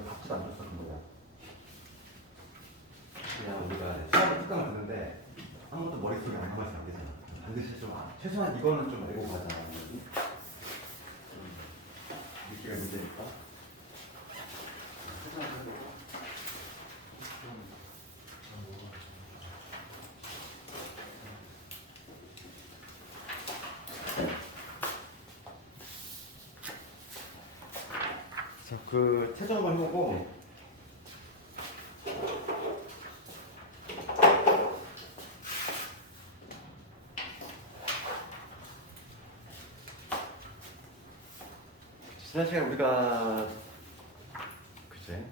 이거 답지도 안 줬어 그런 거야. 그냥 우리가 수학을 특강을 듣는데 아무것도 머릿속에 안 남아서 안 되잖아. 반드시 좀 최소한 이거는 좀 알고 가자. 이게 문제니까. 자, 그 최종 한번 해보고. 지난 시간에 우리가 그제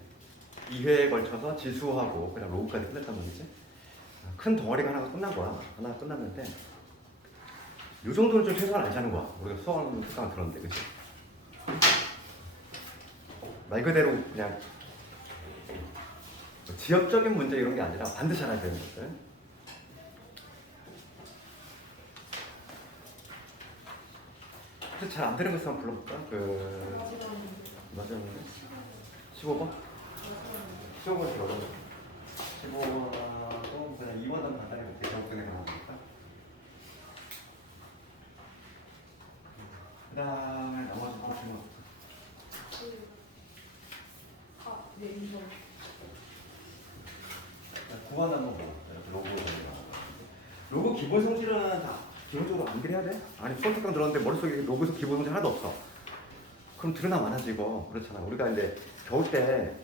2회에 걸쳐서 지수하고 그냥 로그까지 끝냈단 말이지. 큰 덩어리가 하나가 끝난 거야. 하나가 끝났는데 이 정도는 좀 최소한 알자는 거야. 우리가 수학을 특강을 들었는데, 그치? 말 그대로 그냥 지엽적인 문제 이런 게 아니라 반드시 알아야 되는 것들. 잘 안 되는 거 있으면 불러볼까? 맞았는데 15번? 15번 들어요. 15번도 그냥 2번은 간단히 그렇게 적극적인 거 나옵니까? 그 다음에 나머지 보시면 네, 2번. 9번 단어 뭐? 로고 기본 성질은 다 기본적으로 안 그래야 돼? 아니 수학 특강 들었는데 머릿속에 로고에서 기본 성질 하나도 없어. 그럼 드러나 많아지고 그렇잖아. 우리가 이제 겨울 때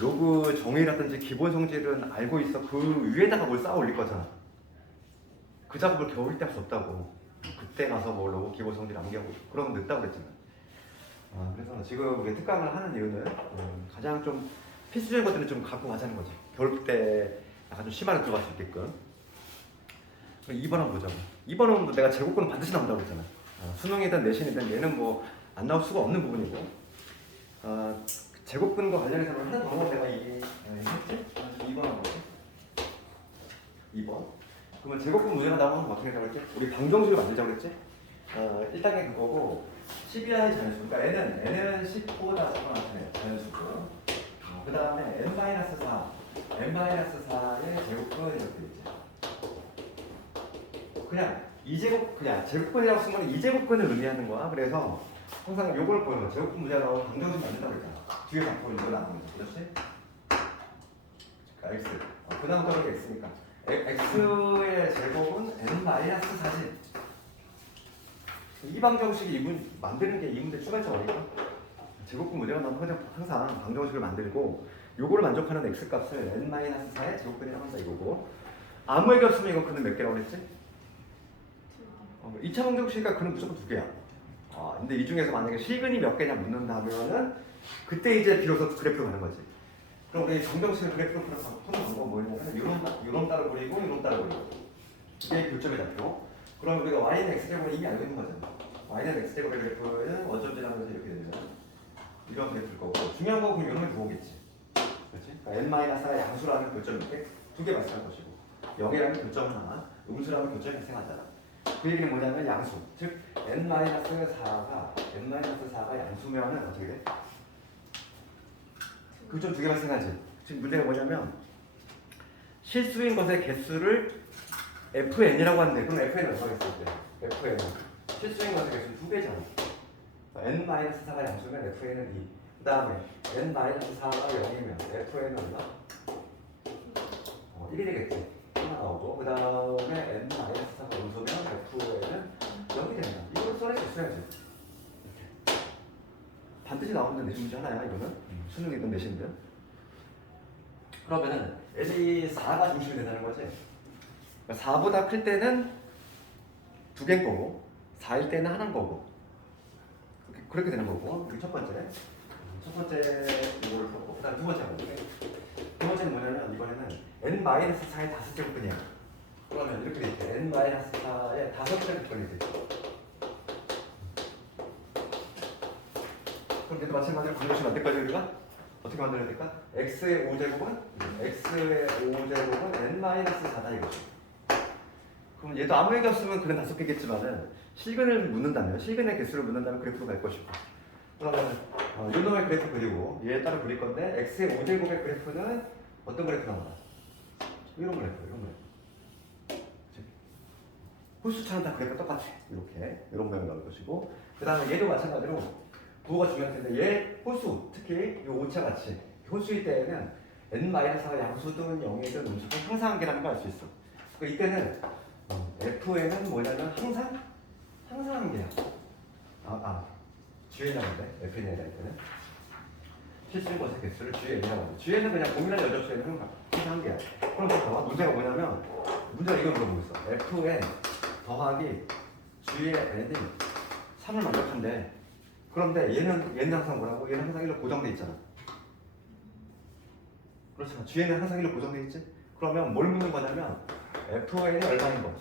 로그 정의라든지 기본 성질은 알고 있어. 그 위에다가 뭘 쌓아 올릴 거잖아. 그 작업을 겨울 때 할 수 없다고. 그때 가서 뭐 로그 기본 성질 암기하고 그러면 늦다고 그랬잖아. 그래서 지금 우리 특강을 하는 이유는 가장 좀 필수적인 것들은 좀 갖고 가자는 거지. 겨울 때 약간 좀 심화를 들어갈 수 있게끔. 2번은 보자고. 2번은 내가 제곱근은 반드시 나온다고 했잖아. 수능이든 내신이든 얘는 뭐 안 나올 수가 없는 부분이고. 제곱근과 관련해서는 하는 방법 내가 했지? 2번 한 거지. 2번. 그러면 제곱근 문제가 나오면 어떻게 하자고 했지? 우리 방정식을 만들자고 했지? 1단계 그거고 12하의 자연수. 그러니까 n은 10보다 작은 나타내요. 자연수고. 그 다음에 n-4. n-4의 제곱근 이렇게 있지. 그냥 2제곱, 그냥 제곱근이라고 쓰면 2제곱근을 의미하는 거야. 그래서 항상 요걸 보는 거야. 제곱근 문제가 나오면 방정식 만든다고 했잖아. 뒤에 갖고 있는 걸 나오는 거지. 그렇지? 그러니까 x. 그 다음 따르게 x니까. x의 제곱은 n-4지. 이 방정식이 만드는 게 이 문제 출발점이니까. 제곱근 문제가 나오면 항상 방정식을 만들고 요거를 만족하는 x 값을 n-4의 제곱근이라고 한다 이거고. 아무 얘기 없으면 이거 그는 몇 개라고 그랬지? 2차 방정식이니까 그는 무조건 2개야. 근데 이 중에서 만약에 실근이 몇 개냐 묻는다면은 그때 이제 비로소 그래프로 가는 거지. 그럼 우리 방정식을 그래프로 푸는 방법은 뭐냐면 요런 따로 그리고 요런 따로 그리고 이게 교점의 좌표. 그럼 우리가 y는 x제곱을 이미 알고 있는 거잖아. y는 x제곱의 그래프는 어점지라면서 이렇게 되면 이런 그래프일 거고 중요한 거 그럼 이런 걸 보겠지. 그렇지? 그러니까 n-4가 양수라는 교점 이렇게 2개 발생할 것이고 0이라는 교점 하나, 음수라는 교점이 발생하잖아. 그 얘기는 뭐냐면 양수, 즉 n-4가 양수면은 어떻게 돼? 교점 2개 발생하지. 지금 문제가 뭐냐면 실수인 것의 개수를 fn이라고 하는데 그럼 fn은 얼마겠을 때? fn 실수인 것의 개수는 2배잖아. n-4가 양수면 fn은 2. 그 다음에 n-4가 0이면 fn은 얼마? 1이 되겠지. 하나 나오고 그 다음에 n-4가 음수면 fn은 0이 된다. 이걸 써낼 수 있어야지. 이렇게. 반드시 나오는 내신 문제 하나야 이거는. 수능이든 내신이든. 그러면은 n이 4가 중심이 된다는 거지. 그러니까 4보다 클 때는 2개인 거고 4일 때는 하나인 거고 그렇게 되는 거고. 그게 첫 번째 이거를 보고 그 다음 두 번째 볼게. 두 번째는 뭐냐면 이번에는 n-4의 5제곱근이야. 그러면 이렇게 돼 있대. n-4의 5제곱근이 돼. 그럼 얘도 마찬가지로 방정식 만들 거지 우리가? 어떻게 만들어야 될까? x의 5제곱은 n-4다 이거지. 그럼 얘도 아무 얘기 없으면 그는 5개겠지만은 실근을 묻는다면 실근의 개수를 묻는다면 그래프로 갈 것이고 그러면 요 놈의 그래프 그리고 얘에 따라 그릴 건데 x의 5제곱의 그래프는 어떤 그래프 나오나? 이런 그래프, 이런 그래프. 홀수차는 다 그래프가 똑같아. 이렇게 이런 모양 나올 것이고 그 다음에 얘도 마찬가지로 부호가 중요할 텐데 얘 홀수, 특히 이 오차 같이 홀수일 때에는 n-4가 양수든 0이든 무조건 항상한계라는 걸 알 수 있어. 그러니까 이때는 fn은 뭐냐면 항상 한계야. GN이라고 하는데 FN이라 할 때는 실수 것의 개수를 GN이라고 하는데 GN은 그냥 공인한 여접수에는 항상 한계야. 그럼 봐봐. 문제가 뭐냐면 문제가 이걸 물어보고 있어. FN 더하기 GN이 3을 만족한대. 그런데 얘는 항상 뭐라고? 얘는 항상 1로 고정돼 있잖아. 그렇잖아. GN은 항상 1로 고정돼 있지? 그러면 뭘 묻는 거냐면 FN이 얼마인 거?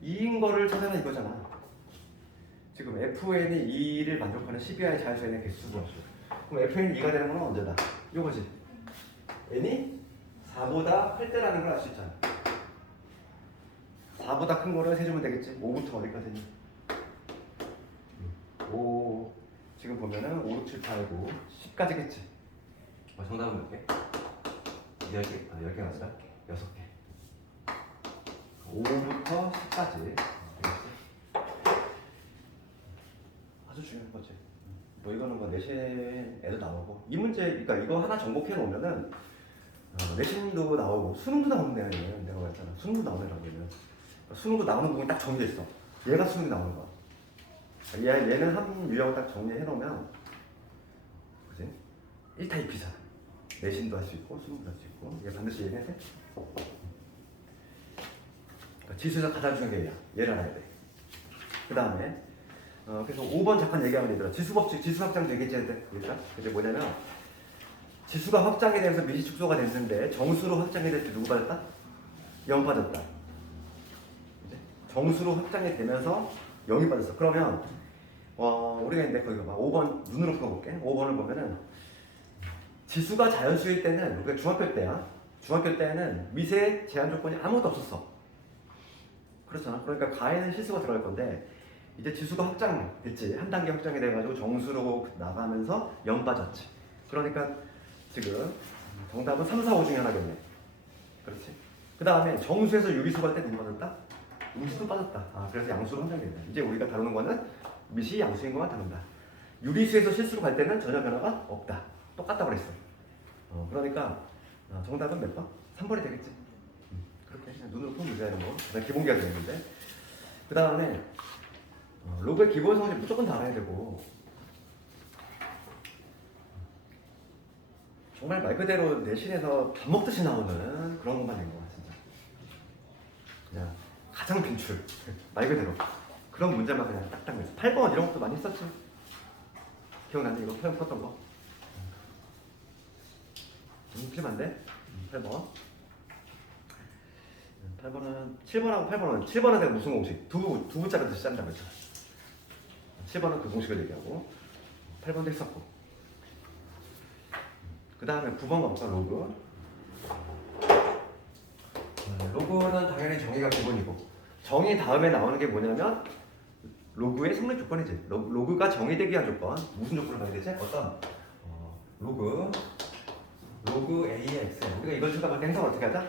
2인 거를 찾아라 이거잖아. 지금 FN이 2를 만족하는 12I의 자연수의 개수 구하죠. 그럼 FN이 2가 되는 건 언제다? 이거지. n이 4보다 클 때라는 걸 알 수 있잖아. 4보다 큰 거를 세주면 되겠지. 5부터 어디까지니? 5 지금 보면은 5, 6, 7, 8, 9, 10까지겠지. 정답은 몇 개? 10개. 10개가 아니라 6개. 5부터 10까지. 아주 중요한 거지. 뭐 이거는 뭐 내신에도 나오고 이 문제, 그러니까 이거 하나 정복해 놓으면은 내신도 나오고 수능도 나오는 애는 내가 말했잖아. 수능도 나오는 애라고 얘는. 수능도 나오는 부분이 딱 정해져 있어. 얘가 수능이 나오는 거야. 얘는 한 유형을 딱 정리해 놓으면, 그지? 1타 2피잖아. 내신도 할 수 있고 수능도 할 수 있고 얘 반드시 얘는 해. 그러니까 지수에서 가장 중요한 게 얘야. 얘를 알아야 돼. 그 다음에 그래서 5번 잠깐 얘기하면 되더라. 지수법칙, 지수 확장 되겠지 했는데 그게 뭐냐면 지수가 확장이 되면서 미시 축소가 됐는데 정수로 확장이 될 때 누구 빠졌다? 0 빠졌다. 그치? 정수로 확장이 되면서 0이 빠졌어. 그러면 우리가 이제 거기 봐. 5번 눈으로 풀어볼게. 5번을 보면은 지수가 자연수일 때는 우리가 중학교 때야. 중학교 때는 미세 제한 조건이 아무것도 없었어. 그렇잖아. 그러니까 가에는 실수가 들어갈 건데 이제 지수가 확장됐지. 한 단계 확장이 돼가지고 정수로 나가면서 0 빠졌지. 그러니까 지금 정답은 3, 4, 5 중에 하나겠네. 그렇지. 그 다음에 정수에서 유리수 갈 때 누구 빠졌다? 음수도 빠졌다. 그래서 양수로 확장된다. 이제 우리가 다루는 거는 미시 양수인 것만 다룬다. 유리수에서 실수로 갈 때는 전혀 변화가 없다. 똑같다고 그랬어. 그러니까 정답은 몇 번? 3번이 되겠지. 그렇게 그냥 눈으로 푸는 문제라는 거. 그다음 기본기가 되는데. 그 다음에 로그의 기본 성질 무조건 다 알아야 되고, 정말 말 그대로 내신에서 밥 먹듯이 나오는 그런 것만 낸 거야 진짜. 그냥 가장 빈출 말 그대로 그런 문제만 그냥 딱딱 냈어. 8번 이런 것도 많이 썼지. 기억나니? 이거 8번 썼던 거. 틀리면 안 돼? 8번. 8번은 7번하고 8번은 내가 무슨 공식? 두 부자를 다시 짠다고 했잖아. 7번은 그 공식을 얘기하고 8번도 했었고, 그 다음에 9번 가볼까? 로그. 로그는 당연히 정의가 기본이고, 정의 다음에 나오는 게 뭐냐면 로그의 성립 조건이지. 로그가 정의되기 위한 조건. 무슨 조건을 봐야 되지? 어떤 로그 A의 X야. 우리가 이걸 쳐다볼 때 행성을 어떻게 하자?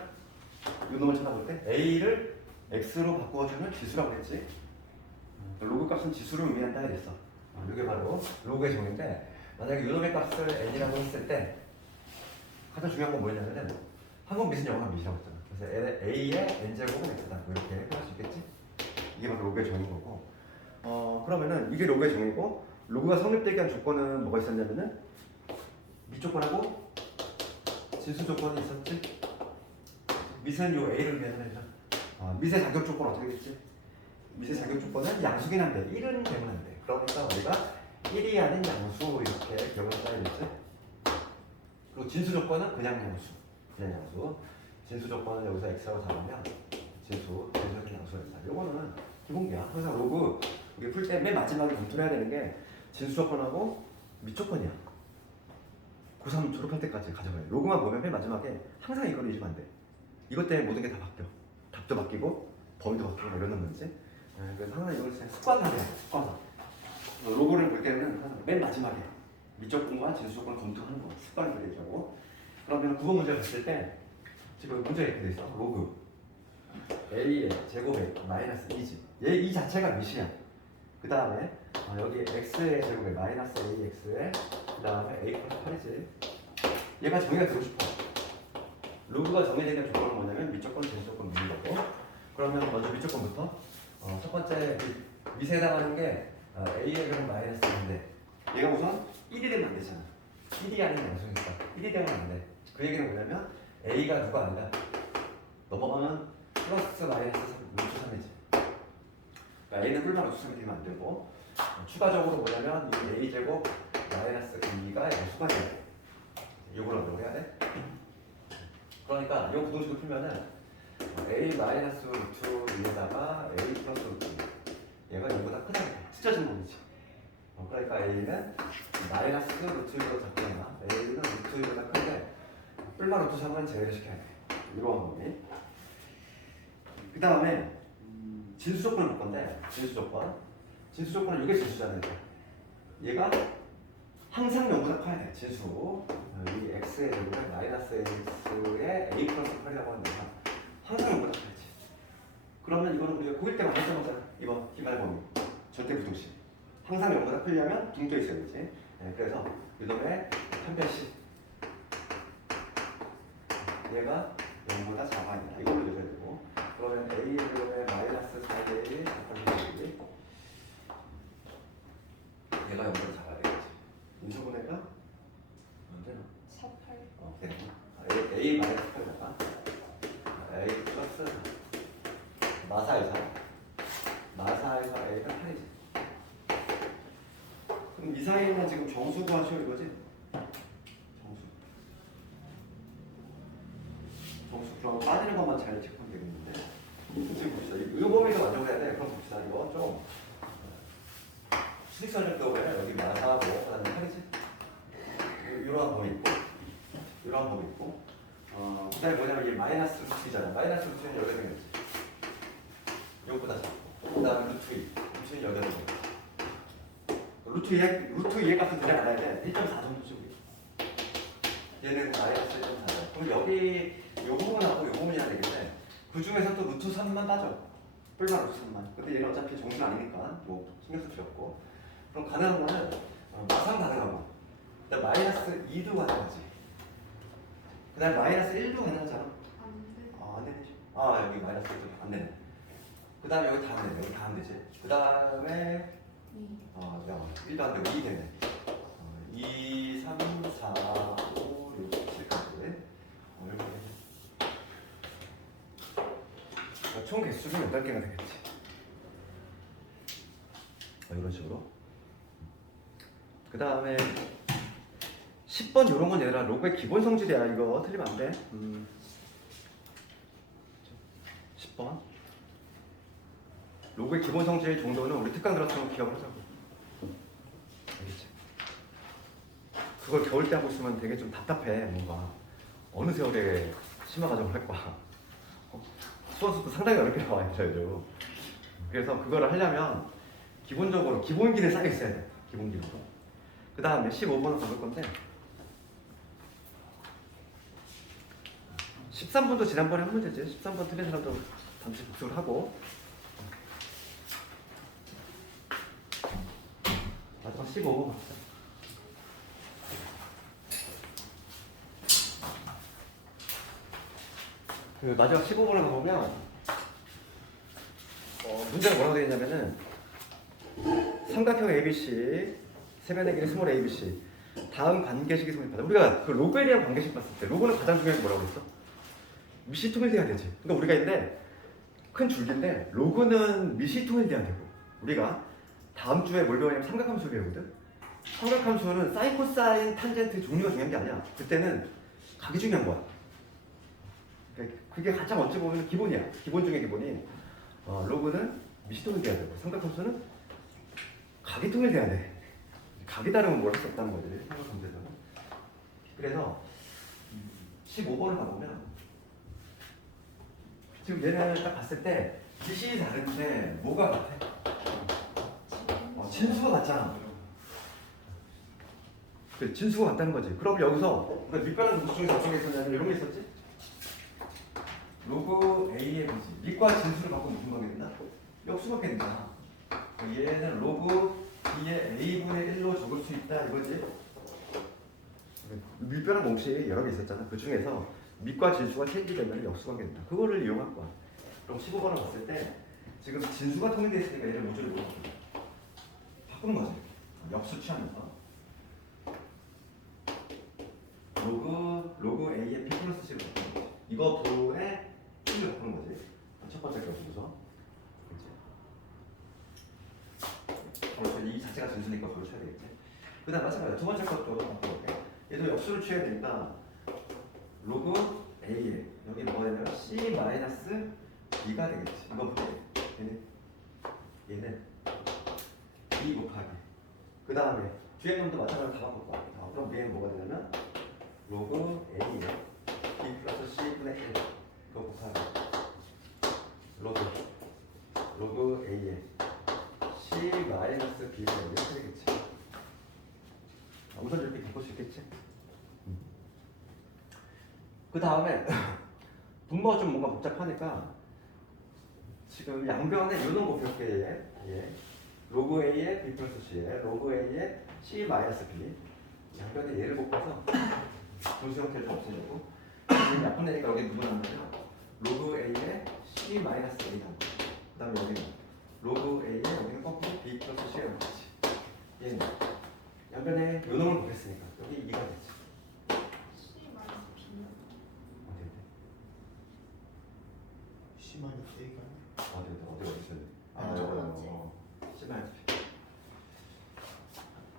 이 놈을 쳐다볼 때 A를 X로 바꾸어주면 지수라고 했지. 로그 값은 지수를 의미한다 이랬어. 이게 바로 로그의 정의인데, 만약에 이 놈의 값을 n이라고 했을 때 가장 중요한 건 뭐냐면은 한국 미분 영어 미시라고 했잖아. 그래서 A의 n제곱은 X다. 이렇게 표현할 수 있겠지? 이게 바로 로그의 정의인 거고. 그러면은 이게 로그의 정의고, 로그가 성립되기 위한 조건은 뭐가 있었냐면은 미조건하고 진수 조건이 있었지. 미세는 요 A를 위해서 해줘. 미세 자격 조건 어떻게 됐지? 미세 자격 조건은 양수긴 한데 1은 되면 안 돼. 그러니까 우리가 1이 아닌 양수 이렇게 기억을 써야겠지. 그리고 진수 조건은 그냥 양수. 그냥 양수. 진수 조건은 여기서 x라고 잡으면 진수는 양수였다. 요거는 기본기야. 항상 로그 우리 풀 때 맨 마지막에 검토를 해야 되는 게 진수 조건하고 밑조건이야. 고3 졸업할 때까지 가져가요. 로그만 보면 맨 마지막에 항상 이걸 잊으면 안 돼. 이것 때문에 모든 게 다 바뀌어. 답도 바뀌고 범위도 바뀌고 이런 놈이지. 그래서 항상 이걸 습관화해. 습관화. 로그를 볼 때는 항상 맨 마지막에 미적분과 진수조건을 검토하는 거 습관을 얘기하고. 그러면 국어 문제를 봤을 때 지금 문제가 이렇게 돼 있어. 로그 a의 제곱에 마이너스 2지. 얘 이 자체가 몇이야? 그 다음에 여기 x의 제곱에 마이너스 ax에 그 다음에 a 플러스 8이지. 얘가 정의가 되고 싶어. 로그가 정의되는 조건은 뭐냐면 미적분, 진수조건 묻는 거고. 그러면 먼저 미적분부터 첫 번째 미세에 해당하는 게 a의 제곱 마이너스 2인데 얘가 우선 1이 되면 안 되잖아. 1이 아닌 양수니까 1이 되면 안 돼. 그 얘기는 뭐냐면 a가 누가 아니다. 넘어가면 플러스 마이너스 루트 3이지. 그러니까 a는 뿔만 루트 3이 되면 안 되고 추가적으로 뭐냐면 이 a 제곱 마이너스 2가 양수가 돼야 돼. 이걸 어떻게 해야 돼? 그러니까 이 부동식을 풀면은 a 마이너스 루트 2에다가 a 플러스 루트 2 얘가 이거보다 크다. 찢어진 놈이지. 그러니까 a는 마이너스 루트 1로 작거나 a는 루트 1보다 큰데 뿔만 루트 3은 제외를 시켜야 돼. 이런 놈이. 그 다음에 진수조건을 볼 건데 진수조건은 이게 진수잖아요. 얘가 항상 0보다 커야 돼. 진수 이 x의 제곱에 마이너스 x의 a 플러스 8이라고 하는 거야. 항상 0보다 커야지. 그러면 이거는 우리가 고일 때만 했던 거잖아. 이번 기말범위 절대 부등식. 항상 0보다 크려면 둥떠 있어야 되지. 네, 그래서 이놈의 편변식 얘가 0보다 작아야 된다. 이걸로 내줘야 되고. 그러면 a의 제곱에 마이너스 4의 곱하기 얘가 0보다 작아야 되겠지. 인수분해가 언제나 4, 8. 네. a 마이너스 8에다가 a 플러스 마사에서 a가 8이지. 그럼 이 사이에는 지금 정수 구하시오 이거지? 정수 그럼 빠지는 것만 잘 체크하면 되겠는데. 지금 봅시다. 이 범위도 완성을 해야 돼. 그럼 봅시다. 이거 좀 수직선역도에 여기 마사하고 그다음에 8이지? 이러한 범위 있고 이러한 범위 있고 그다음에 뭐냐면 이 마이너스 루트잖아. 마이너스 루트는 여기가 생겼지. 이것보다 작고 그다음에 루트 2 루트는 여기가 생겼지. 루트 2의 값은 그냥 알아야 돼. 1.4 정도쯤. 얘는 마이너스 1.4. 그럼 여기 요 부분하고 요 부분이 해야 되겠네. 그 중에서 또 루트 3만 따져. 뿔만 루트 3만. 근데 얘는 어차피 정수는 아니니까 뭐 신경 쓸 필요 없고. 그럼 가능한 거는 마상 가능하고 그다음 마이너스 2도 가능하지. 그다음 마이너스 1도 가능하잖아. 안 돼. 안 되네. 여기 마이너스 1도 안 되네. 그다음 여기 다 안 되네. 여기 다 안 되지. 그다음에 1도 안 되고 2 되네. 2, 3, 4, 5, 6, 7까지. 이렇게 되네. 총 개수는 8개가 되겠지. 이런 식으로. 그 다음에 10번 이런 건 얘들아 로그의 기본 성질이야. 이거 틀리면 안 돼. 10번 로그의 기본 성질 정도는 우리 특강 들었으면 기억을 하자고. 알겠지? 그걸 겨울 때 하고 있으면 되게 좀 답답해. 뭔가 어느 세월에 심화 과정을 할 거야. 수원수도 상당히 어렵게 나와 있어요. 그래서 그거를 하려면 기본적으로 기본기는 쌓여 있어야 돼. 기본기로. 그 다음에 15번을 가볼 건데 13번도 지난번에 한 문제지. 13번 틀린 사람도 잠시 복습을 하고 마지막 15번 갑시다. 그 마지막 15번을 가보면 문제가 뭐라고 되어 있냐면은 삼각형 ABC 세변의 길이 스몰 ABC 다음 관계식이 성립하다. 우리가 그 로그에 대한 관계식 봤을 때 로그는 가장 중요한 게 뭐라고 그랬어? 미시 통일돼야 되지. 그러니까 우리가 있는데 큰 줄기인데 로그는 미시 통일돼야 되고 우리가 다음 주에 뭘 배우냐면 삼각함수 배우거든. 삼각함수는 사인, 코사인, 탄젠트 종류가 중요한 게 아니야. 그때는 각이 중요한 거야. 그게 가장 어찌 보면 기본이야. 기본 중에 기본이 로그는 미시 통일돼야 되고 삼각함수는 각이 통일돼야 돼. 각이 다르면 뭘 할 수 없다는 거지. 삼각함수에서는. 그래서 15번을 가보면 지금 얘를 딱 봤을 때 뜻이 다른데 뭐가 같아? 진수가 같잖아. 그 진수가 같다는 거지. 그럼 여기서 그러니까 밑변환 공식 중에서 어떤 게 있었냐면 이런 게 있었지. 로그 A의 B지. 밑과 진수를 갖고 무슨 관계 된다? 역수관계 된다. 얘는 로그 B의 A분의 1로 적을 수 있다 이거지. 밑변환 공식이 여러 개 있었잖아. 그 중에서 밑과 진수가 체인지되면 역수관계 된다. 그거를 이용할 거야. 그럼 15번을 봤을 때 지금 진수가 통일되어 있으니까 얘를 우주를 바꾸는 거지. 역수 취하면서 로그 A의 B 플러스 C로 바꾸는 거지. 이거 분의 1로 바꾸는 거지. 첫 번째 거 보고서. 그렇지. 이 자체가 진수니까 그걸 쳐야 되겠지. 그 다음 마찬가지야. 두 번째 것도 바꿔볼게. 얘도 역수를 취해야 되니까 로그 A에 여기 뭐가 되냐면 C 마이너스 B가 되겠지. 이거 보게. 얘는 B 곱하기. 그 다음에 뒤에 놈도 마찬가지로 다 바꿀 거야. 그럼 얘는 뭐가 되냐면 로그 A에 B 플러스 C분의 1 그거 곱하기 로그 A에 C 마이너스 B가 이렇게 되겠지. 우선 이렇게 바꿀 수 있겠지. 그 다음에 분모가 좀 뭔가 복잡하니까 지금 양변에 요놈 곱할게. 예. 로그 A에 B 플러스 C에 로그 A에 C 마이너스 B 양변에 얘를 곱해서 분수 형태를 좀 없애려고 지금 약분되니까 여기 누구 남냐면 로그 A에 C 마이너스 A가 그 다음에 여기는 로그 A에 여기는 거꾸로 B 플러스 C가 나오지. 얘는 양변에 요놈을 곱했으니까 여기 2가 되지. C 마이너스 B는 C 마이너스 A가 어디 있어요? 아니, 저거 C 마이너스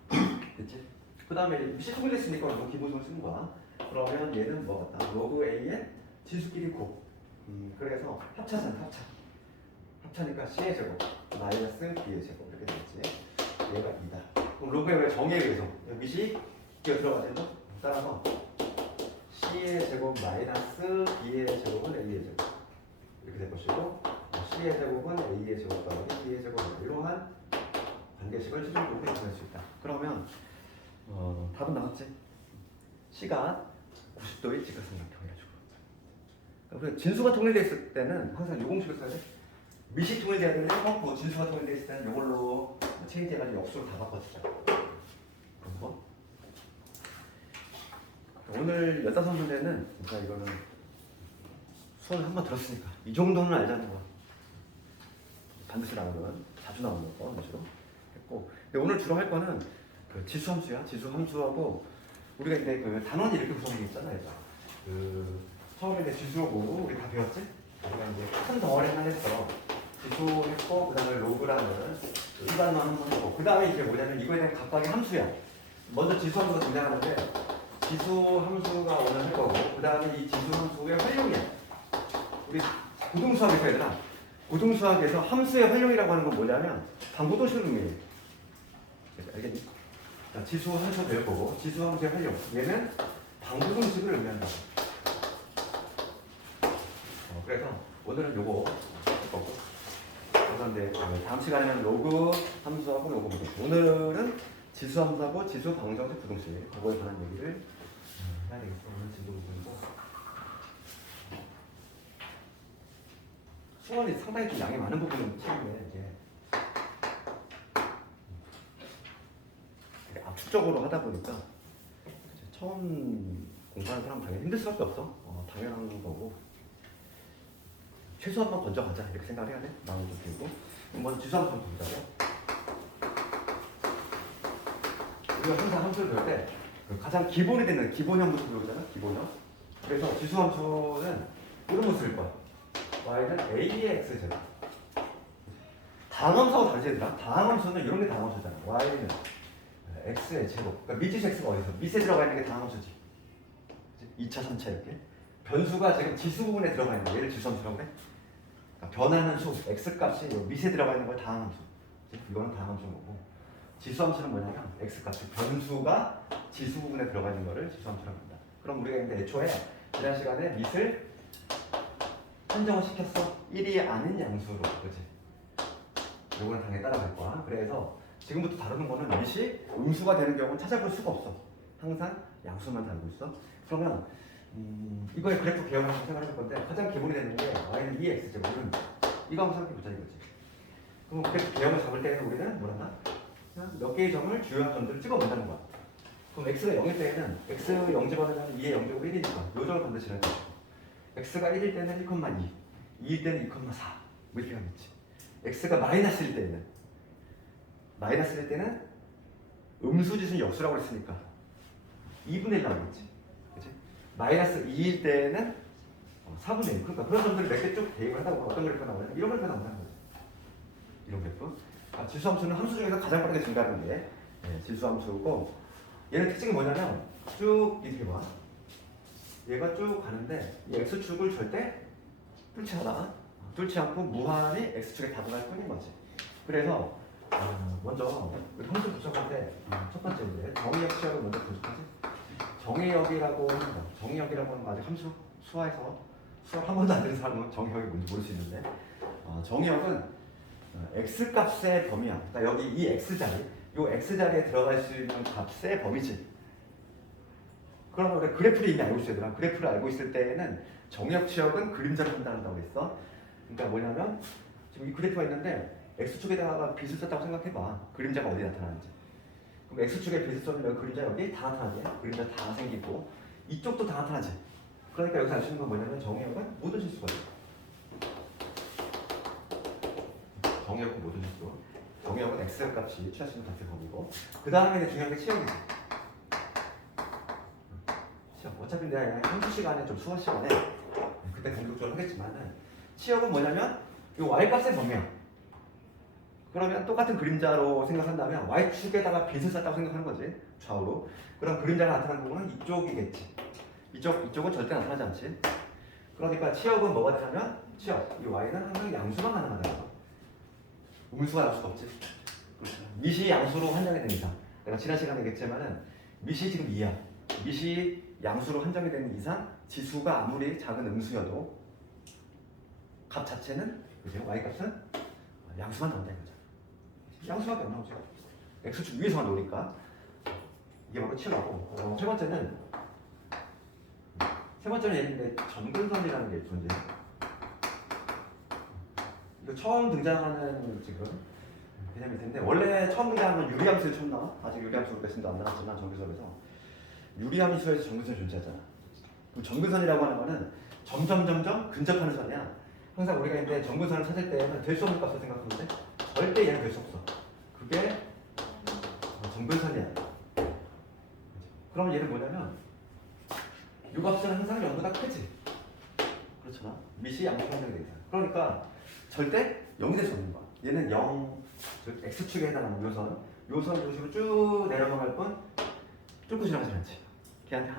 B 됐지? 그 다음에 C 통일했으니까 뭐 기본적으로 쓰는 거야. 그러면 얘는 뭐 같다? 로그 A에 진수끼리 곱. 그래서 합차잖아, 합차니까 C의 제곱 마이너스 B의 제곱 이렇게 되겠지. 얘가 2다. 그럼 로그의 왜 정의에 의해서 밑이 끼어 들어가죠? 따라서 C의 제곱 마이너스 B의 제곱은 A의 제곱 이렇게 될 것이고 C의 제곱은 A의 제곱 더하기 B의 제곱 이러한 관계식을 최종적으로 계산할 수 있다. 그러면 답은 나왔지? C가 90도의 직각삼각형이라고. 그러니까 진수가 통일되어 있을 때는 항상 요 공식을 써야 돼. 밑이 통일돼야 되는데 뭐 진수가 통일되어 있을 때는 이걸로 체인지해가지고 역수로 다 바꿔주자. 그런 거. 오늘 15문제는 그러니까 이거는 수업을 한번 들었으니까 이 정도는 알자는 거야. 반드시 나오는 자주 나오는 거 위주로 했고. 근데 오늘 주로 할 거는 그 지수 함수야. 지수 함수하고 우리가 이제 그 단원이 이렇게 구성되어 있잖아요. 그 처음에 이제 지수고 우리 다 배웠지? 우리가 이제 큰 덩어리 하나 했어. 지수 했고 그다음에 로그라는 일반만 한번 했고 그다음에 이제 뭐냐면 이거에 대한 각각의 함수야. 먼저 지수 함수가 등장하는데 지수 함수가 오늘 할 거고 그다음에 이 지수 함수의 활용이야. 우리 고등수학에서 얘들아 고등수학에서 함수의 활용이라고 하는 건 뭐냐면 방고도식을 의미해. 알겠니? 자, 지수 함수 배울 거고 지수 함수의 활용 얘는 방고도식을 의미한다. 그래서 오늘은 요거 할 거고 그런데 다음 시간에는 로그 함수하고 로그 부등식 오늘은 지수 함수하고 지수 방정식 부등식 그거에 관한 얘기를 해야 되겠어. 오늘 진도 부분이고 수원이 상당히 좀 양이 많은 부분은 책인데 이게 되게 압축적으로 하다 보니까 처음 공부하는 사람 당연히 힘들 수밖에 없어. 당연한 거고 최소 한번 건져가자 이렇게 생각을 해야 돼. 마음을 좀 들고 먼저 지수 함수 한번 보자고. 우리가 항상 함수를 배울 때 가장 기본이 되는 기본형부터 배우잖아. 기본형. 그래서 지수 함수는 이런 거 쓸 거야. y는 a의 x제곱. 다항함수하고 다르지 얘들아. 다항함수는 이런 게 다항함수잖아. y는 x의 제곱. 그러니까 밑이 x가 어디서? 밑에 들어가 있는 게 다항함수지. 2차, 3차 이렇게. 변수가 지금 지수 부분에 들어가 있는 거. 얘를 지수함수라고 그래. 그러니까 변하는 수, x값이 밑에 들어가 있는 걸 다항함수. 이거는 다항함수인 거고. 지수함수는 뭐냐면 x값이 변수가 지수 부분에 들어가 있는 거를 지수함수라고 한다. 그럼 우리가 근데 애초에 지난 시간에 밑을 한정을 시켰어. 1이 아닌 양수로. 그치? 요거는 당연히 따라갈 거야. 그래서 지금부터 다루는 거는 밑이 음수가 되는 경우는 찾아볼 수가 없어. 항상 양수만 다 알고 있어. 그러면 이거의 그래프 개형을 한번 생각해 볼 건데 가장 기본이 되는 게 y는 2x제곱은 이거 한번 생각해 보자 이거지. 그럼 그래프 개형을 잡을 때는 우리는 뭐라나? 그냥 몇 개의 점을 주요한 점들을 찍어 본다는 거야. 그럼 x가 0일 때는 x 0제곱하면 2의 0제곱 1이니까 요 점을 반드시 해야 돼. x가 1일 때는 1,2, 2일 때는 2,4 뭐 이렇게 하겠지. x가 마이너스일 때는 음수짓은 역수라고 했으니까 2분의 1 나오겠지. 그치? 마이너스 2일 때는 4분의 1. 그러니까 그런 점들을 몇 개 쭉 대입을 하다 보면 어떤 그래프가 나오냐면 이런 그래프가 나온다는 거지. 이런 그래프. 지수함수는 함수 중에서 가장 빠르게 증가하는 게 지수함수고 얘는 특징이 뭐냐면 쭉 이렇게 봐. 얘가 쭉 가는데 이 x축을 절대 뚫지 않아. 뚫지 않고 무한히 x축에 다가갈 뿐인 거지. 그래서 먼저 우리 함수 분석할 때 첫 번째 문제 정의역 시험을 먼저 분석하지. 정의역이라고 하는 거. 정의역이라고 하는 거 아직 함수 수화에서 수학 한 번도 안 들은 사람은 정의역이 뭔지 모를 수 있는데 정의역은 x 값의 범위야. 그러니까 여기 이 x 자리, 이 x 자리에 들어갈 수 있는 값의 범위지. 그러면 우리가 그래프를 이미 알고 있어야 되나? 그래프를 알고 있을 때에는 정의역 지역은 그림자를 판단한다고 했어. 그러니까 뭐냐면 지금 이 그래프가 있는데 x축에다가 빛을 썼다고 생각해봐. 그림자가 어디 나타나는지. 그럼 x축에 빛을 썼으면 그림자 여기 다 나타나지. 그림자 다 생기고 이쪽도 다 나타나지. 그러니까 여기서 알 수 있는 건 뭐냐면 정의역은 모든 실수가 돼. 정의역은 모든 실수. 정의역은 x 값이 취할 수 있는 값의 범위고 그 다음에 중요한 게 치역이지. 치역. 어차피 내가 함수 시간에 좀 수학 시간에 그때 본격적으로 하겠지만은 치역은 뭐냐면 이 y 값의 범위야. 그러면 똑같은 그림자로 생각한다면 y축에다가 빛을 쐈다고 생각하는 거지. 좌우로. 그럼 그림자가 나타나는 부분은 이쪽이겠지. 이쪽은 절대 나타나지 않지. 그러니까 치역은 뭐가 되냐면 치역. 이 y는 항상 양수만 가능하다. 음수가 나올 수가 없지. 미시 양수로 한정이 된 이상. 내가 지난 시간에 얘기했지만은 미시 지금 2야. 미시 양수로 한정이 되는 이상 지수가 아무리 작은 음수여도 값 자체는 그죠? y 값은 양수만 나온다 이거죠. 양수밖에 안 나오죠. x축 위에서만 나오니까 이게 바로 치열하고 세 번째는 얘인데 점근선이라는 게 존재해. 이거 처음 등장하는 지금 개념일 텐데 원래 처음 등장하는 유리함수에 처음 나와. 아직 유리함수로 몇순도 안 나왔지만 정규섭에서 유리함수에서 점근선이 존재하잖아. 그럼 점근선이라고 하는 거는 점점 근접하는 선이야. 항상 우리가 이제 점근선을 찾을 때는 될 수 없는 값을 생각하는데 절대 얘는 될 수 없어. 그게 점근선이야. 그럼 얘는 뭐냐면 이 값은 항상 0보다 크지. 그렇잖아. 미시 양수 한정이 돼 있어. 그러니까 절대 0이 될 수 없는 거야. 얘는 0, 즉 x축에 해당하는 요선 중심으로 쭉 내려가갈 뿐 뚫고 지나가지 않지. 걔한테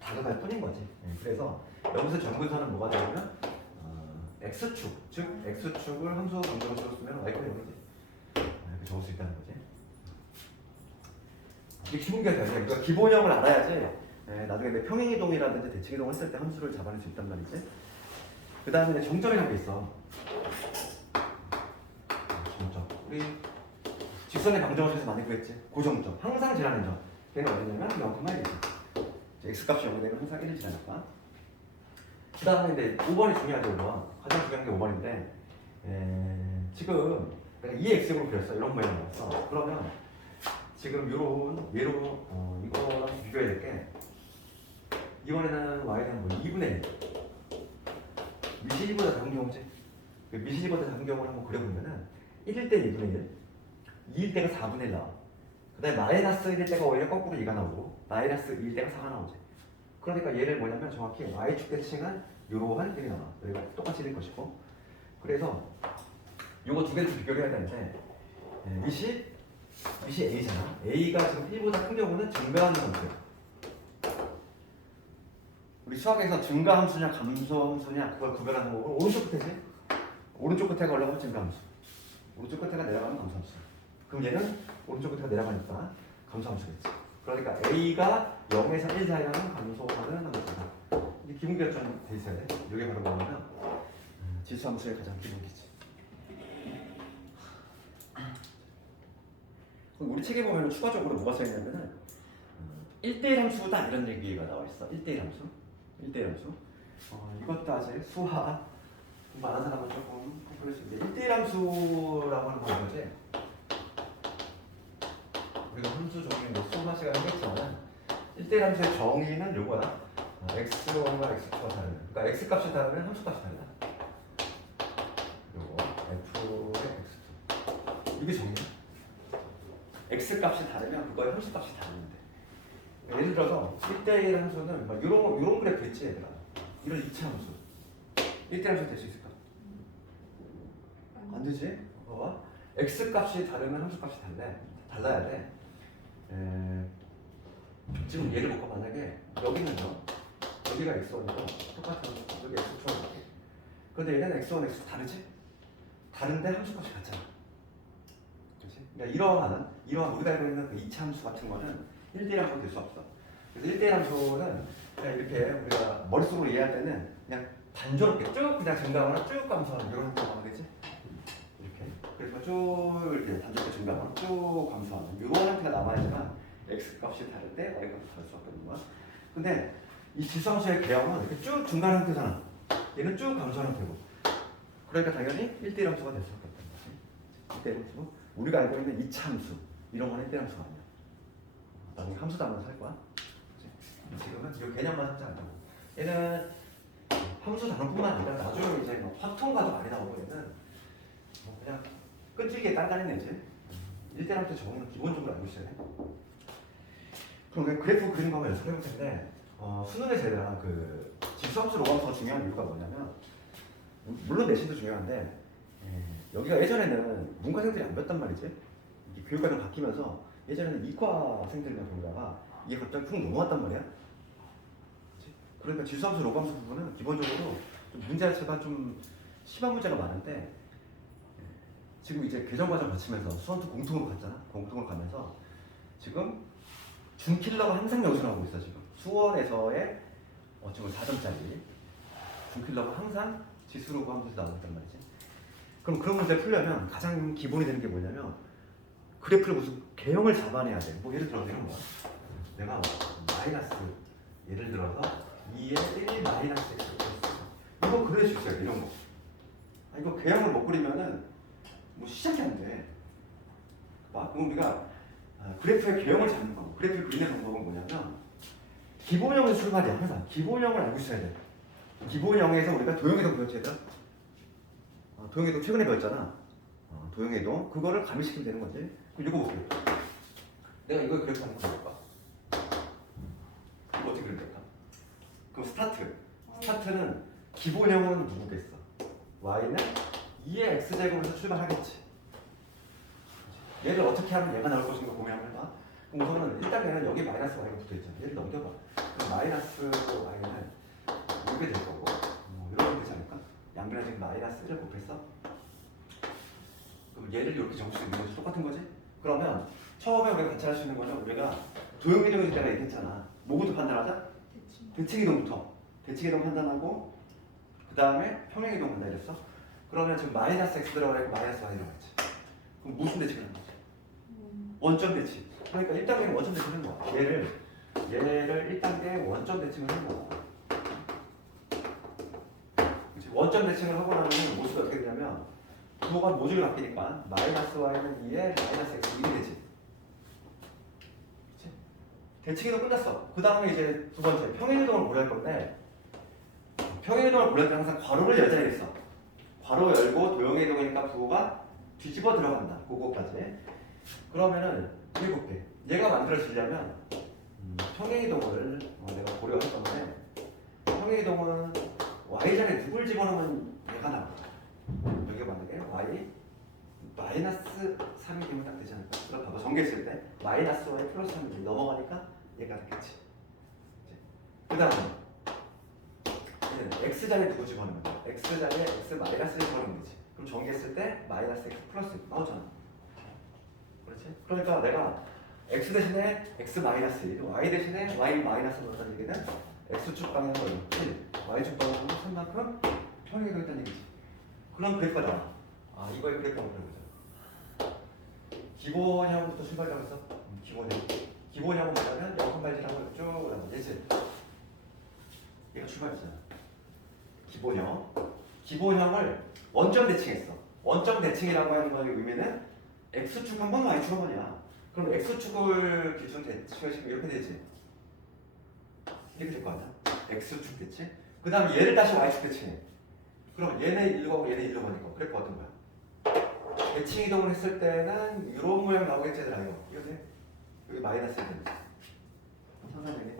다가갈 뿐인 거지. 그래서 여기서 점근선은 뭐가 되냐면 x축, 즉 x축을 함수 방정을 써쓰면 y가 0이지. 이렇게 적을 수 있다는 거지. 이게 기본기가 돼요. 그러니까 기본형을 알아야지 나중에 내 평행이동이라든지 대칭이동 했을 때 함수를 잡아낼 수 있단 말이지. 그 다음에 정점이라는 게 있어. 정점. 우리 직선의 방정식에서 많이 구했지. 고정점. 항상 지나는 점. 걔는 어디냐면 0,1이지. x값이 0이 되면 항상 1을 지나니까. 그 다음에 이제 5번이 중요하죠. 5번. 가장 중요한 게 5번인데 지금 내가 2x로 그렸어. 이런 모양이었어. 그러면 지금 요런 얘로 이거랑 비교해야 될 게 이번에는 y는 뭐 2분의 1 미시리보다 작은 경우지. 미시리보다 작은 경우를 한번 그려보면은 1일 때 2분의 1 2일 때가 4분의 1 나와. 그 다음에 마이너스 1일 때가 오히려 거꾸로 2가 나오고 마이너스 2일 때가 4가 나오지. 그러니까 얘를 뭐냐면 정확히 y축 대칭은 이러한 1이 나와. 여기가 똑같이 될 것이고 그래서 요거 두 개를 비교를 해야 되는데 미시 A잖아. A가 지금 1보다 큰 경우는 증가하는 함수야. 우리 수학에서 증가함수냐 감소함수냐 그걸 구별하는 거고 오른쪽 끝에지? 오른쪽 끝에가 올라가면 증가함수 오른쪽 끝에가 내려가면 감소함수. 그럼 얘는 오른쪽 끝에가 내려가니까 감소함수겠지. 그러니까 A가 0에서 1 사이라는 감소하는 함수다. 이게 기본 결정 돼 있어야 돼. 이게 바로 뭐냐면 지수함수의 가장 기본기지. 우리 책에 보면 추가적으로 뭐가 써있냐면은 1대1 함수다 이런 얘기가 나와 있어. 1대1 함수. 1대1 함수. 이것도 아직 수학 공부 안 한 사람은 조금 그럴 수 있는데 1대1 함수라고 하는 건 뭐지? 우리가 함수 종류 뭐 수학 시간에 했지만 1대1 함수의 정의는 요거야. x1과 x2가 다르면 그러니까 x 값이 다르면 함수 값이 다르다. 요거 f의 x2 이게 정의야. x 값이 다르면 그거의 함수 값이 다른데 예를 들어서 1대1 함수는 막 요런 그래프 있지 얘들아. 이런 2차 함수 1대1 함수 될 수 있을까? 안 되지? 봐봐. x 값이 다르면 함수 값이 달라야 돼. 지금 예를 볼까? 만약에 여기는요 여기가 x1이고 똑같은 여기 x2가 이렇게. 그런데 얘는 x1, x2 다르지? 다른데 함수 값이 같잖아. 그렇지? 그러니까 이러한 우리가 알고 있는 그 2차 함수 같은 거는 1대1 함수가 될 수 없어. 그래서 1대1 함수는 그냥 이렇게 우리가 머릿속으로 이해할 때는 그냥 단조롭게 쭉 그냥 증가하거나 쭉 감소하는 이런 형태로 하겠지? 이렇게. 그래서 쭉 이렇게 단조롭게 증가하거나 쭉 감소하는 이런 형태가 남아야지만 x 값이 다를 때 y 값이 다를 수 없다는 거야. 근데 이 지수함수의 개형은 이렇게 쭉 증가하는 형태잖아. 얘는 쭉 감소하는 형태고. 그러니까 당연히 1대1 함수가 될 수밖에 없다는 거지. 1대1 함수. 우리가 알고 있는 2차 함수 이런 건 1대1 함수가 아니야. 나중에 함수 단원 살 거야. 지금은 이 개념만 살지 않다고. 얘는 함수 단원뿐만 아니라 나중에 이제 뭐 확통과도 많이 나오고 얘는 뭐 그냥 끈질기게 단단히 내지. 1대1 함수 정의는 기본적으로 알고 있어야 돼. 그럼 그래프 그린 거 한번 연습해볼 텐데 수능에서 얘들아 그 지수함수 로함수가 중요한 이유가 뭐냐면 물론 내신도 중요한데 여기가 예전에는 문과생들이 안 배웠단 말이지. 이게 교육과정 바뀌면서 예전에는 이과생들만 배우다가 이게 갑자기 훅 넘어왔단 말이야. 그치? 그러니까 지수함수 로함수 부분은 기본적으로 좀 문제 자체가 좀 심한 문제가 많은데 지금 이제 개정과정 거치면서 수원투 공통으로 갔잖아. 공통으로 가면서 지금 준킬러가 항상 연수하고 있어. 지금 수원에서의 지금 4점짜리 준킬러가 항상 지수로 하면서 나오고 있단 말이지. 그럼 그런 문제 풀려면 가장 기본이 되는 게 뭐냐면 그래프를 무슨 개형을 잡아내야 돼. 뭐 예를 들어서 이런 거야. 내가 마이너스 예를 들어서 2에 1 마이너스 x 이거 그릴 수 있어요. 이런 거. 이거 개형을 못 그리면은 뭐 시작이 안 돼. 그럼 우리가 그래프의 개형을 잡는 거, 그래프를 그리는 방법은 뭐냐면 기본형의 출발이야. 항상 기본형을 알고 있어야 돼. 기본형에서 우리가 도형이동 배웠지 얘들아? 도형이동 최근에 배웠잖아. 도형이동 그거를 가미시키면 되는 거지. 그럼 읽어볼게. 내가 이걸 그래프 한번 그려볼까? 이거 어떻게 그리면 될까? 그럼 스타트는 기본형은 누구겠어? y는 2의 x제곱에서 출발하겠지. 얘를 어떻게 하면 얘가 나올 것인가 고민을 해봐. 그럼 우선은 1단계는 여기 마이너스 y가 붙어있잖아. 얘를 넘겨봐. 그럼 마이너스 y는 이렇게 될 거고 이렇게 되지 않을까? 양변에 지금 마이너스 1을 곱했어? 그럼 얘를 이렇게 적을 수 있는 거지. 똑같은 거지? 그러면 처음에 우리가 같이 할 수 있는 거는 우리가 도형이동일 때가 얘기했잖아. 뭐부터 판단하자? 대칭이동부터. 대칭이동 판단하고 그 다음에 평행이동 판단 이랬어? 그러면 지금 마이너스 x 들어가 있고 마이너스 y 들어가겠지. 그럼 무슨 대칭을 하는 거지? 원점 대칭. 그러니까 1단계는 원점 대칭을 하는 거야. 얘를 1단계 원점 대칭을 하는 거야. 원점 대칭을 하고 나면 모습이 어떻게 되냐면 부호가 모듈이 바뀌니까 마이너스 y는 2에 마이너스 x 1이 되지. 그치? 대칭이동 끝났어. 그 다음에 이제 두 번째 평행이동을 고려할 건데 평행이동을 고려할 때 항상 괄호를 열자 이랬어. 괄호 열고 도형이동이니까 부호가 뒤집어 들어간다. 그거까지. 그러면은 이거 볼게. 얘가 만들어지려면 평행이동을 내가 고려할 건데 평행이동은 y자리에 누굴 집어넣으면 얘가 나와. 여기가 만약에 y 마이너스 3이 되면 딱 되지 않을까? 그럼 봐봐. 전개했을 때 마이너스 y 플러스 3이 넘어가니까 얘가 되겠지. 그 다음에 x자리에 누구 집어넣으면 돼? x자리에 x 마이너스 1 집어넣으면 되지. 그럼 전개했을 때 마이너스 x 플러스 1 나오잖아. 그렇지? 그러니까 내가 x 대신에 x 마이너스 1, y 대신에 y 마이너스 넣었다는 얘기는 x축 방향으로 1, y축 방향으로 3만큼 평행이 있다는 얘기지. 그럼 그래프가 나와. 이거의 그래프가 한번 그려보자. 기본형부터 출발하고 있어. 기본형. 기본형은 뭐냐면 0,8이라고 쭉 올라가. 예지? 얘가 출발이잖아. 기본형. 기본형을 원점 대칭했어. 원점 대칭이라고 하는 거의 의미는 x축 한 번, y축 한 번이야. 그럼 x축을 기준 대칭을 시키면 이렇게 되지. 이렇게 될 거 아니야? x축 대칭. 그 다음에 얘를 다시 y축 대칭해. 그럼 얘네 일로 가고 얘네 일로 가니까 그래프 어떤 거야? 대칭 이동을 했을 때는 이런 모양 나오겠지 얘들아 이거. 이거 돼? 여기 마이너스 되는 상상되네.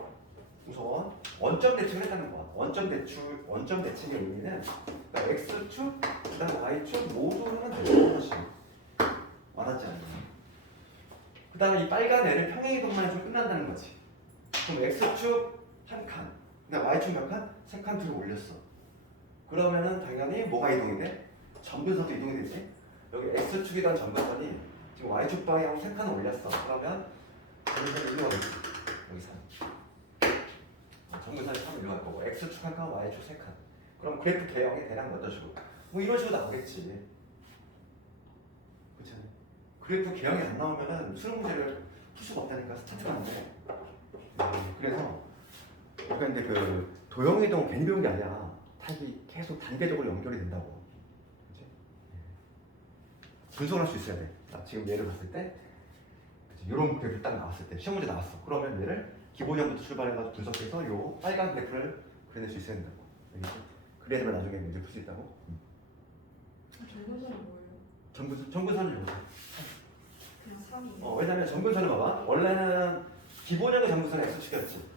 우선 원점 대칭을 했다는 거야. 원점 대칭의 의미는 그러니까 x축, 그다음 y축 모두는 되는 것이 와닿지 않나. 그다음에 이 빨간 애를 평행 이동만 해주면 끝난다는 거지. 그럼 x축 한 칸, 그다음 y축 몇 칸? 세 칸 뒤로 올렸어. 그러면은 당연히 뭐가 이동이 돼? 점근선도 이동이 되지. 여기 x축이던 점근선이 지금 y축 방향으로 세 칸을 올렸어. 그러면 점근선이 일로 가겠지. 여기 3. 점근선이 3 일로 갈 거고 x축 한 칸, y축 세 칸. 그럼 그래프 개형이 대략 어떤 식으로? 뭐 이런 식으로 나오겠지. 그렇지 않아요? 그래프 개형이 안 나오면은 수능 문제를 풀 수가 없다니까 스타트가 안 돼. 그래서 그러니까 이제 그 도형이동 괜히 배운 게 아니야. 타입이 계속 단계적으로 연결이 된다고. 그치? 분석을 할 수 있어야 돼. 자, 지금 얘를 봤을 때 이런 그래프 딱 나왔을 때 시험 문제 나왔어. 그러면 얘를 기본형부터 출발해가지고 분석해서 요 빨간 그래프를 그려낼 수 있어야 된다고. 알겠지? 그래야지만 나중에 문제 풀 수 있다고. 정근선은 뭐예요? 점근선을 이용해. 그냥 3이에요? 왜냐면 점근선을 봐봐. 원래는 기본형의 점근선은 x축이었지.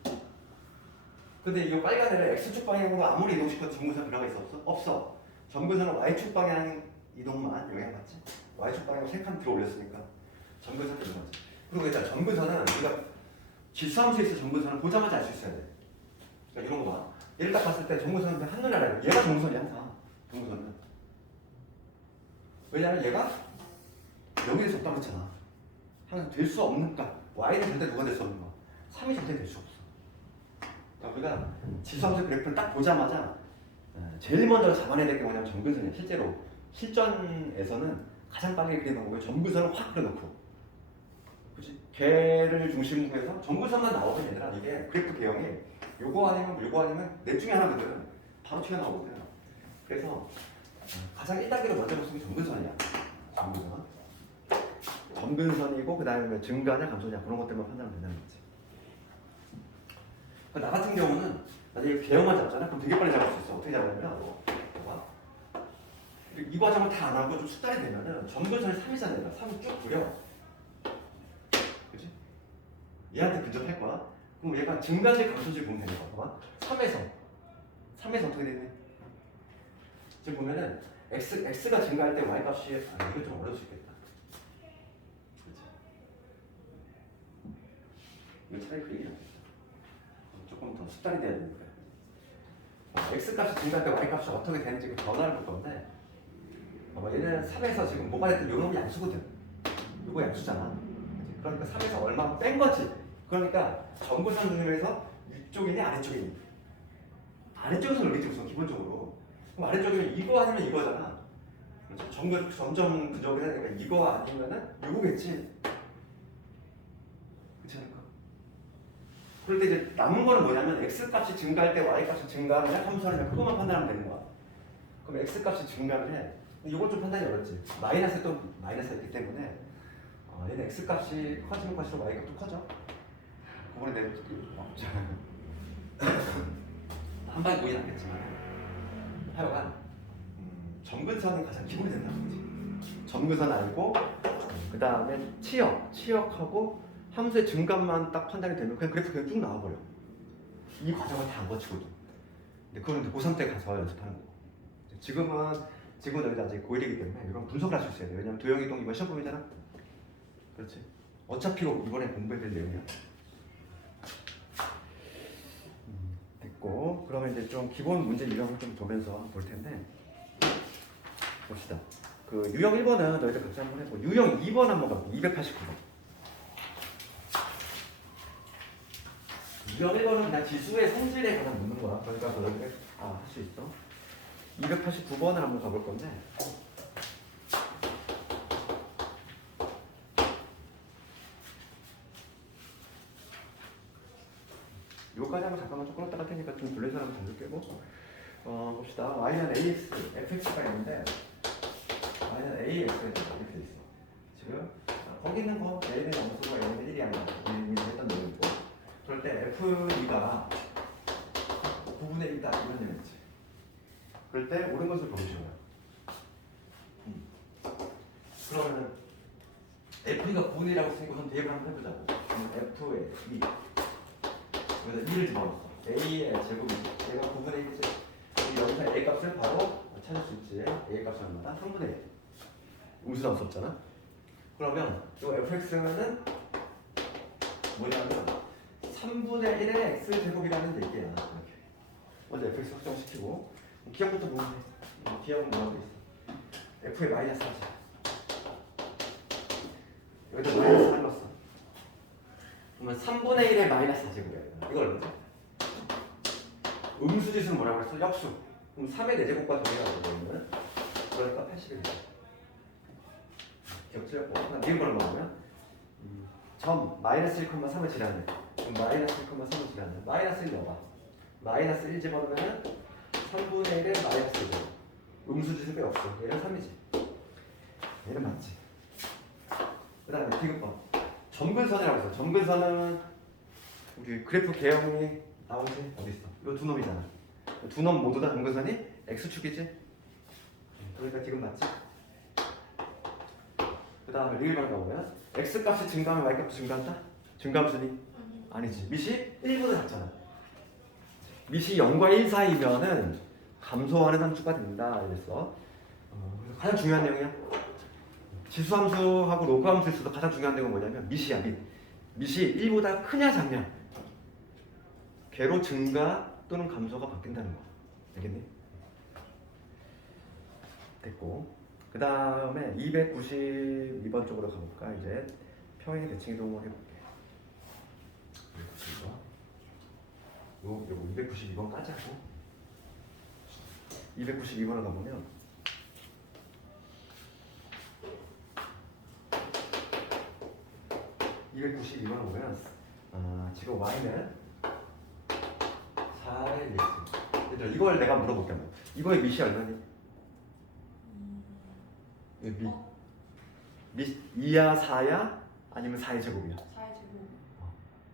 근데 이 빨간 애를 x축 방향으로 아무리 이동시켜도 점근선 변화가 있어 없어? 없어. 점근선은 y축 방향 이동만 영향받지. y축 방향으로 3칸 들어 올렸으니까 점근선이 이동하지. 그리고 일단 점근선은 우리가 질수함수에서 점근선을 보자마자 알 수 있어야 돼. 그러니까 이런 거 봐. 얘를 딱 봤을 때 점근선은 한눈에 알아야 돼. 얘가 점근선이야 항상. 점근선은. 왜냐면 얘가 여기에서 없다 그랬잖아. 항상 될 수 없는 값. y는 절대 누가 될 수 없는 거야. 3이 절대 될 수 없어. 그러니까 우리가 지수함수 그래프를 딱 보자마자 제일 먼저 잡아내야 될 게 뭐냐면 점근선이야. 실제로 실전에서는 가장 빠르게 그리는 거고 점근선을 확 그려놓고, 그렇지? 걔를 중심으로 해서 점근선만 나오면 얘들아 이게 그래프 개형이 요거 아니면 넷 중에 하나거든. 바로 튀어나오거든. 그래서 가장 1단계로 먼저 보는 게 점근선이야. 점근선이고 그 다음에 증가냐 감소냐 그런 것들만 판단하면 된다는 거지. 나 같은 경우는 나중에 개형만 잡잖아. 그럼 되게 빨리 잡을 수 있어. 어떻게 잡냐면 봐봐. 이 과정을 다 안 하고 좀 숙달이 되면은 점근선이 3이잖아. 3을 쭉 그려. 그치? 얘한테 근접할 거야. 그럼 얘가 증가지 감소지 보면 되는 거야. 봐봐. 3에서 어떻게 되니? 지금 보면은 x가 증가할 때 y 값이 이거 좀 어려울 수 있겠다. 그치? 이거 차라리 그 얘기 안 해. 조금 더 숙달이 돼야 되는 거야. x 값이 증가할 때 y 값이 어떻게 되는지 그 변화를 볼 건데, 얘는 3에서 지금 뭐가 됐든 요 놈이 양수거든. 요거 양수잖아. 그러니까 3에서 얼마 뺀 거지. 그러니까 점근선 중에서 위쪽이니 아래쪽이니. 아래쪽에서 올리지 우선 기본적으로. 그럼 아래쪽이면 이거 아니면 이거잖아. 점점 근접이 되니까 이거 아니면은 요거겠지. 그렇지 않을까? 그럴 때 이제 남은 거는 뭐냐면 x 값이 증가할 때 y 값이 증가하느냐 감소하느냐 그것만 판단하면 되는 거야. 그럼 x 값이 증가를 해. 이걸 좀 판단이 어렵지. 마이너스 또 마이너스가 있기 때문에 얘는 x 값이 커지면 커질수록 y 값도 커져. 그거는 내가 한 방에 보이진 않겠지만 하여간 점근선은 가장 기본이 된다는 거지. 점근선 알고 그 다음에 치역하고 함수의 증감만 딱 판단이 되면 그냥 그래프 그냥 쭉 나와버려. 이 과정을 다 안 거치거든. 근데 그건 고3 때 가서 연습하는 거고. 지금은 여기가 아직 고1이기 때문에 이런 분석을 할 수 있어야 돼. 왜냐면 도형이동 이번 시험 보이잖아. 그렇지. 어차피 이번에 공부해야 될 내용이야. 됐고, 그러면 이제 좀 기본 문제 유형을 좀 보면서 볼 텐데 봅시다. 그 유형 1번은 너희들 같이 한번 해보고 유형 2번 한번 가볼게요. 289번. 유형 1번은 그냥 지수의 성질에 관한 묻는 거야. 그러니까 너희들 할 수 있어. 289번을 한번 가볼 건데 줄여서 한번 잠들게고 봅시다. y는 ax, fx가 있는데 y는 ax에 이렇게 돼 있어. 지금 거기 있는 거 a는 영수고 a는 1이 아니라 이미 했던 내용이고 그럴 때 f2가 9분의 1이다 이런 얘기지. 그럴 때 옳은 것을 고르시고요. 그러면은 F가 9분의 1이라고 쓰니까 우선 대입을 한번 해보자고. F의 2 여기다 2를 집어넣었어. A의 제곱이 얘가 9분의 1이지. 여기서 A 값을 바로 찾을 수 있지. A 값이 얼마다? 3분의 1 음수 나올 수 없잖아. 그러면 이 fx는 뭐냐면 3분의 1의 x제곱이라는 얘기야. 이렇게 먼저 fx 확정시키고 기억부터 보면 돼. 기억은 뭐라고 있어? f의 마이너스 하지. 여기다 마이너스 넣었어. 그러면 3분의 1의 마이너스 4제곱이야. 이거 얼마지? 음수짓은 뭐라고 했어? 역수. 그럼 3의 4제곱과 동일하게 되면 그러니까 81이야. 기억 틀렸고. 니은 걸로 먹으면 점 마이너스 1,3을 지나는 그럼 마이너스 1,3을 지나는 마이너스 1 넣어봐. 마이너스 1 집어넣으면 3분의 1의 마이너스 1. 음수짓은 왜 없어? 얘는 3이지. 얘는 맞지. 그 다음에 디귿번 점근선이라고 해서 점근선은 우리 그래프 개형이 나오지 어디 있어? 이거 두 놈이잖아. 두 놈 모두 다 점근선이 x축이지. 그러니까 지금 맞지? 그 다음에 리을만 가보면 x값이 증가하면 y값도 증가한다? 증가함수니? 아니지. 밑이 1보다 작잖아. 밑이 0과 1 사이면은 감소하는 함수가 된다 이랬어. 그래서 가장 중요한 내용이야. 지수함수하고 로그함수에서도 가장 중요한 내용은 뭐냐면 밑이야. 밑이 1보다 크냐 작냐 괴로 증가 또는 감소가 바뀐다는 거. 알겠니? 됐고 그 다음에 292번 쪽으로 가볼까. 이제 평행 대칭 이동을 해볼게. 292번 요거 292번까지 하고 292번을 가보면 보면 지금 y는 4의 1. 얘들아 이걸 내가 물어볼게. 이거의 밑이 얼마니? 밑 2야 4야? 아니면 4의 제곱이야? 4의 제곱.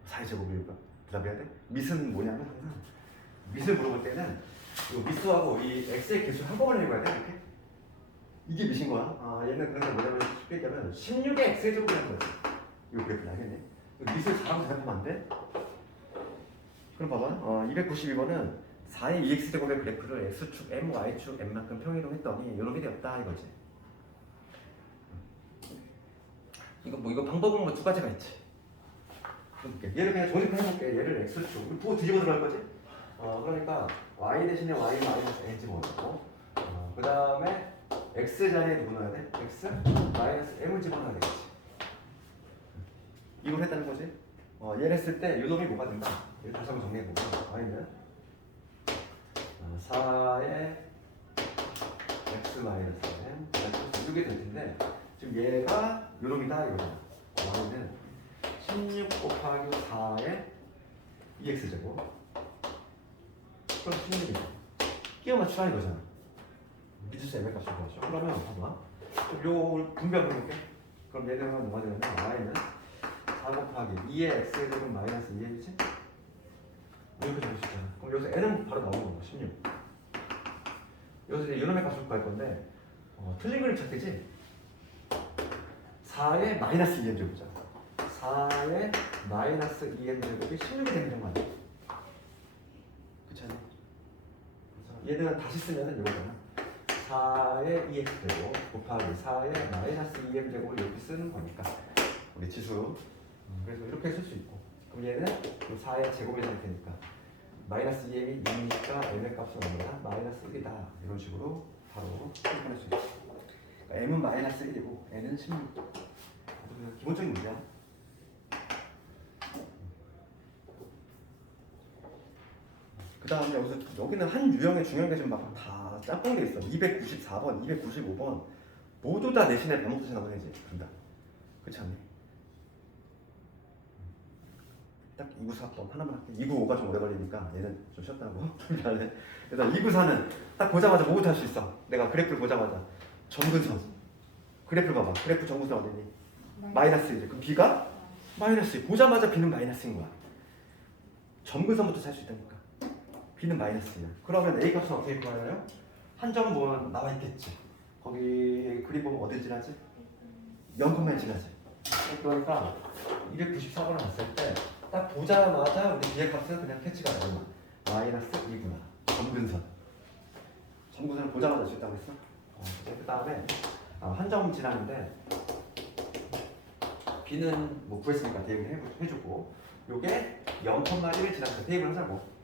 4의 제곱이니까 대답해야 돼? 밑은 뭐냐면 항상 밑을 물어볼 때는 이 밑수하고 이 x의 개수를 한꺼번에 해봐야 돼. 이렇게 이게 밑인 거야. 얘는 그래서 뭐냐면 쉽게 얘기하면 16의 x의 제곱이라는 거지. 이거 그래프는 알겠네. 밑을 4라고 생각하면 안 돼? 그럼 봐봐. 292번은 4의 2x제곱의 그래프를 x축, m, y축, m만큼 평이동했더니 이렇게 되었다 이거지. 이거 방법은 뭐 두 가지가 있지. 얘를 그냥 정립해볼게. 얘를 x축. 또 뒤집어 들어갈 거지? 그러니까 y 대신에 y 마이너스 n 집어넣고 그 다음에 x 자리에 누구 넣어야 돼? x 마이너스 m을 집어넣어야 되겠지. 이걸 했다는 거지. 얘를 했을 때 이 놈이 뭐가 된다. 얘를 다시 한번 정리해보면 y는 4의 x 마이너스 n 이렇게 될 텐데 지금 얘가 요 놈이다 이거잖아. y는 16 곱하기 4의 2x제곱 플러스 16이다. 끼워 맞추라 이거잖아. 미지수 m의 값을 구하죠. 그러면 봐봐. 요걸 분배해볼게. 그럼 얘는 뭐가 되냐면 y는 4 곱하기 2의 x제곱 마이너스 2x지? 이렇게 적을 수 있잖아. 그럼 여기서 n은 바로 나오는 거고 16. 여기서 이제 요놈의 값을 구할 건데 틀린 걸 찾겠지? 4의 마이너스 2n 제곱이잖아. 4의 마이너스 2n 제곱이 16이 되는 점 맞아. 그렇지 않니? 얘는 다시 쓰면은 이거잖아. 4의 2x 제곱 곱하기 4의 마이너스 2n 제곱을 이렇게 쓰는 거니까 우리 지수. 그래서 이렇게 쓸 수 있고 그럼 얘는 4의 제곱이 될 테니까 마이너스 2n이 2니까 m의 값은 얼마야? 마이너스 1이다. 이런 식으로 바로 표현할 수 있어. 그러니까 m은 마이너스 1이고 n은 16. 기본적인 문제야. 그 다음에 여기는 한 유형의 중요한 게 지금 막 다 짬뽕 돼 있어. 294번, 295번 모두 다 내신에 반복해서 나오는 애지. 간다. 그렇지 않니? 딱 294번 하나만 할게. 295가 좀 오래 걸리니까 얘는 좀 쉬었다고. 일단 294는 딱 보자마자 뭐부터 할 수 있어? 내가 그래프를 보자마자 점근선. 그래프를 봐봐. 그래프 점근선 어디니? 마이너스 1. 그럼 B가 마이너스 1. 보자마자 B는 마이너스인 거야. 점근선부터 살 수 있다니까. B는 마이너스 1. 그러면 A 값은 어떻게 구하나요? 한 점은 뭐 나와 있겠지. 거기 그림 보면 어딜 지나지? 0,1 지나지. 그러니까 294번을 봤을 때 딱 보자마자 우리 B의 값은 그냥 캐치가 되는 마이너스 2구나. 점근선. 점근선을 보자마자 줄 수 있다고 했어? 그 다음에 한 점 지나는데 B는 뭐 구했으니까 대입을 해주고 요게 0,1을 지나서 대입을 하자고.